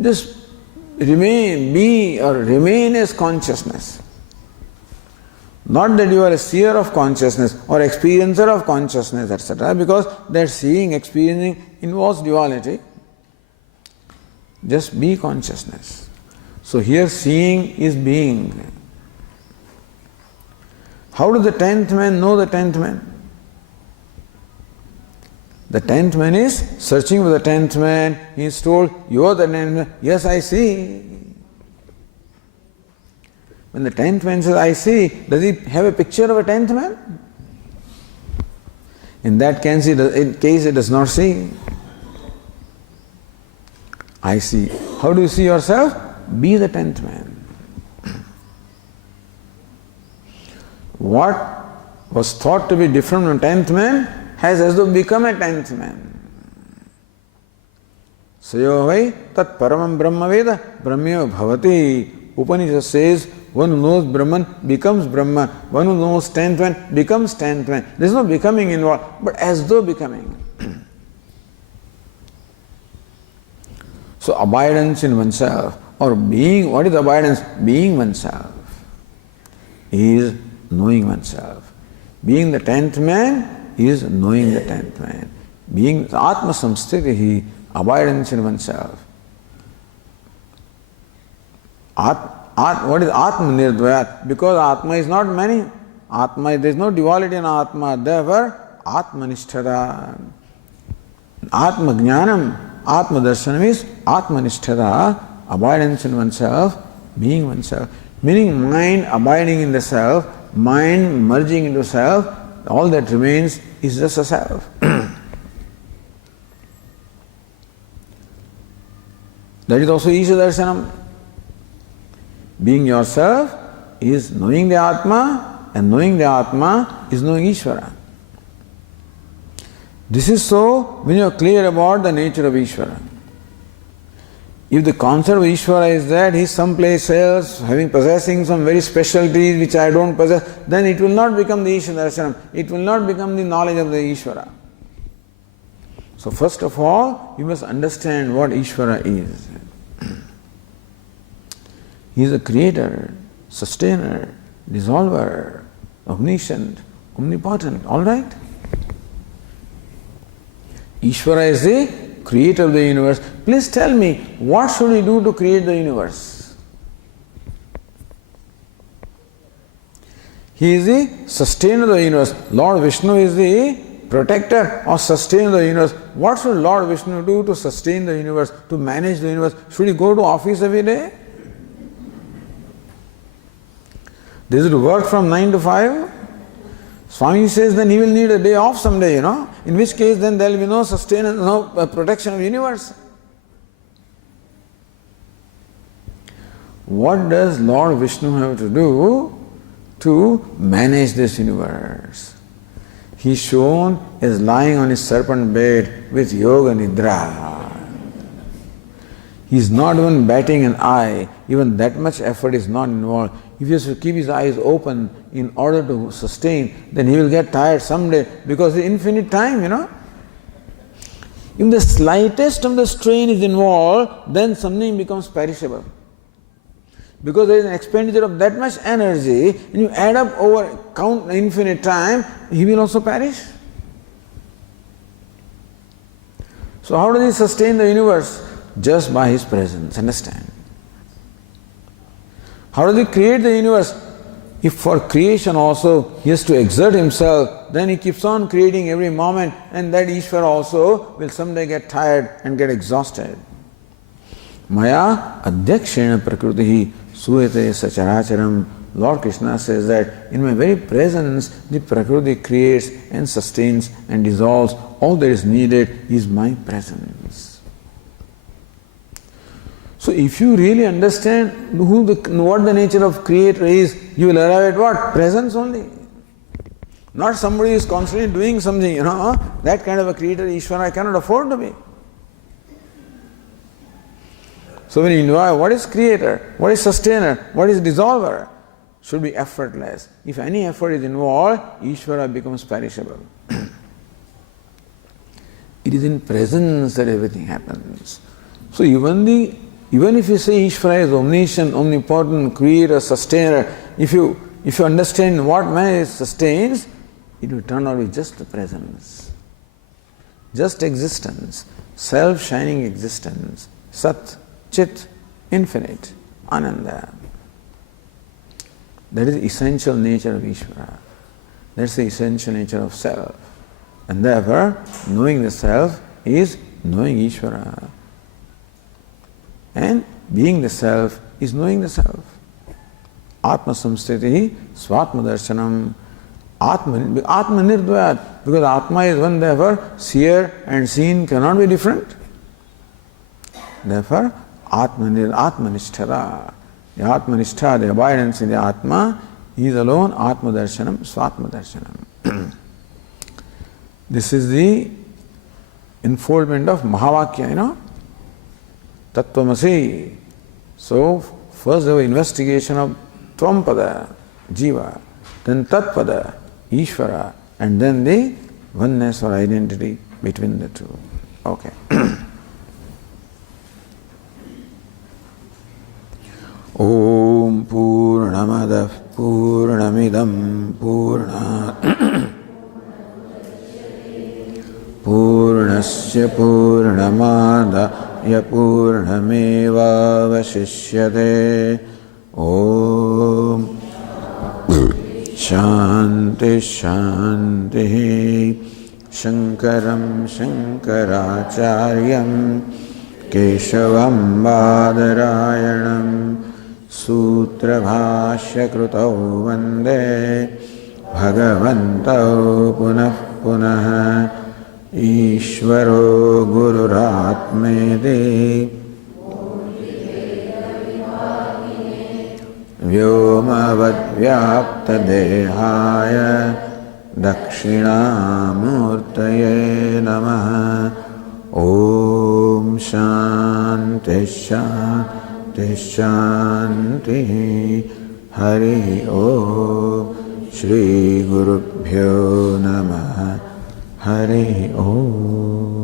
Just remain as consciousness. Not that you are a seer of consciousness or experiencer of consciousness, etc., because that seeing, experiencing involves duality. Just be consciousness. So here seeing is being. How does the 10th man know the 10th man? The 10th man is searching for the 10th man. He is told, you are the 10th man. Yes, I see. When the 10th man says, I see, does he have a picture of a 10th man? In that case, it does not see. I see. How do you see yourself? Be the 10th man. What was thought to be different from 10th man has as though become a 10th man. Sayo vai tat paramam brahma veda brahmyo bhavati. Upanishad says, one who knows Brahman becomes Brahma. One who knows 10th man becomes 10th man. There is no becoming involved, but as though becoming. So abidance in oneself or being, what is abidance? Being oneself is knowing oneself. Being the 10th man is knowing the 10th man. Being Atma samsthitihi, abidance in oneself. What is Atma nirdvayat? Because Atma is not many. Atma, there is no duality in Atma. Therefore, Atma nishtara. Atma jnanam, Atma darshanam is Atma nishtara, abidance in oneself, being oneself. Meaning mind abiding in the self, mind merging into self, all that remains is just a self. That is also Isha darshanam. Being yourself is knowing the Atma, and knowing the Atma is knowing Ishvara. This is so when you are clear about the nature of Ishvara. If the concept of Ishvara is that he is someplace else, possessing some very specialties which I don't possess, then it will not become the Ishvara darshanam. It will not become the knowledge of the Ishvara. So first of all, you must understand what Ishvara is. He is a creator, sustainer, dissolver, omniscient, omnipotent. All right? Ishvara is the creator of the universe. Please tell me, what should we do to create the universe? He is the sustainer of the universe. Lord Vishnu is the protector or sustainer of the universe. What should Lord Vishnu do to sustain the universe, to manage the universe? Should he go to office every day? Does it work from 9 to 5? Swami says then he will need a day off someday, in which case then there will be no sustenance, no protection of the universe. What does Lord Vishnu have to do to manage this universe? He is shown as lying on his serpent bed with yoga nidra. He is not even batting an eye, even that much effort is not involved. If he has to keep his eyes open in order to sustain, then he will get tired someday because the infinite time, If the slightest of the strain is involved, then something becomes perishable. Because there is an expenditure of that much energy, and you add up over count infinite time, he will also perish. So how does he sustain the universe? Just by his presence, understand? How does he create the universe? If for creation also he has to exert himself, then he keeps on creating every moment, and that Ishvara also will someday get tired and get exhausted. Maya adhyakshena prakritihi suyate sacharacharam. Lord Krishna says that in my very presence the Prakriti creates and sustains and dissolves. All that is needed is my presence. So if you really understand what the nature of creator is, you will arrive at what? Presence only. Not somebody who is constantly doing something, that kind of a creator, Ishvara, I cannot afford to be. So when you know what is creator, what is sustainer, what is dissolver, should be effortless. If any effort is involved, Ishvara becomes perishable. It is in presence that everything happens. So even if you say Ishvara is omniscient, omnipotent, creator, sustainer, if you understand what man sustains, it will turn out to be just the presence. Just existence, self-shining existence, Sat, Chit, infinite, Ananda. That is the essential nature of Ishvara. That's the essential nature of self. And therefore, knowing the self is knowing Ishvara. And being the self is knowing the self. Atma samsthiti swatma darshanam. Atma nirdvayat. Because Atma is one, therefore seer and seen cannot be different. Therefore, Atmanishtara. The Atmanishtha, the abidance in the Atma, is alone Atma darshanam, swatma darshanam. This is the enfoldment of Mahavakya, Tattvamasi. So, first there was investigation of Tvam-pada, Jiva, then Tat-pada, Ishvara, and then the oneness or identity between the two. Okay. Om Purnamadav Purnamidam Purnat Purnasya Purnamada Purnameva Vashishyate. Om Shanti Shanti. Shankaram Shankaracharyam Keshavam Badarayanam Sutra Bhashya Krutau Vande Bhagavantau Punah Punah Ishvaro Gururatmedi Vyomavad Vyapta Dehaya Daksha Dakshinamurtaye Namaha. Om Shanti Shanti Shanti. Hari Om. Shri Gurubhyo Namaha. Hari Om.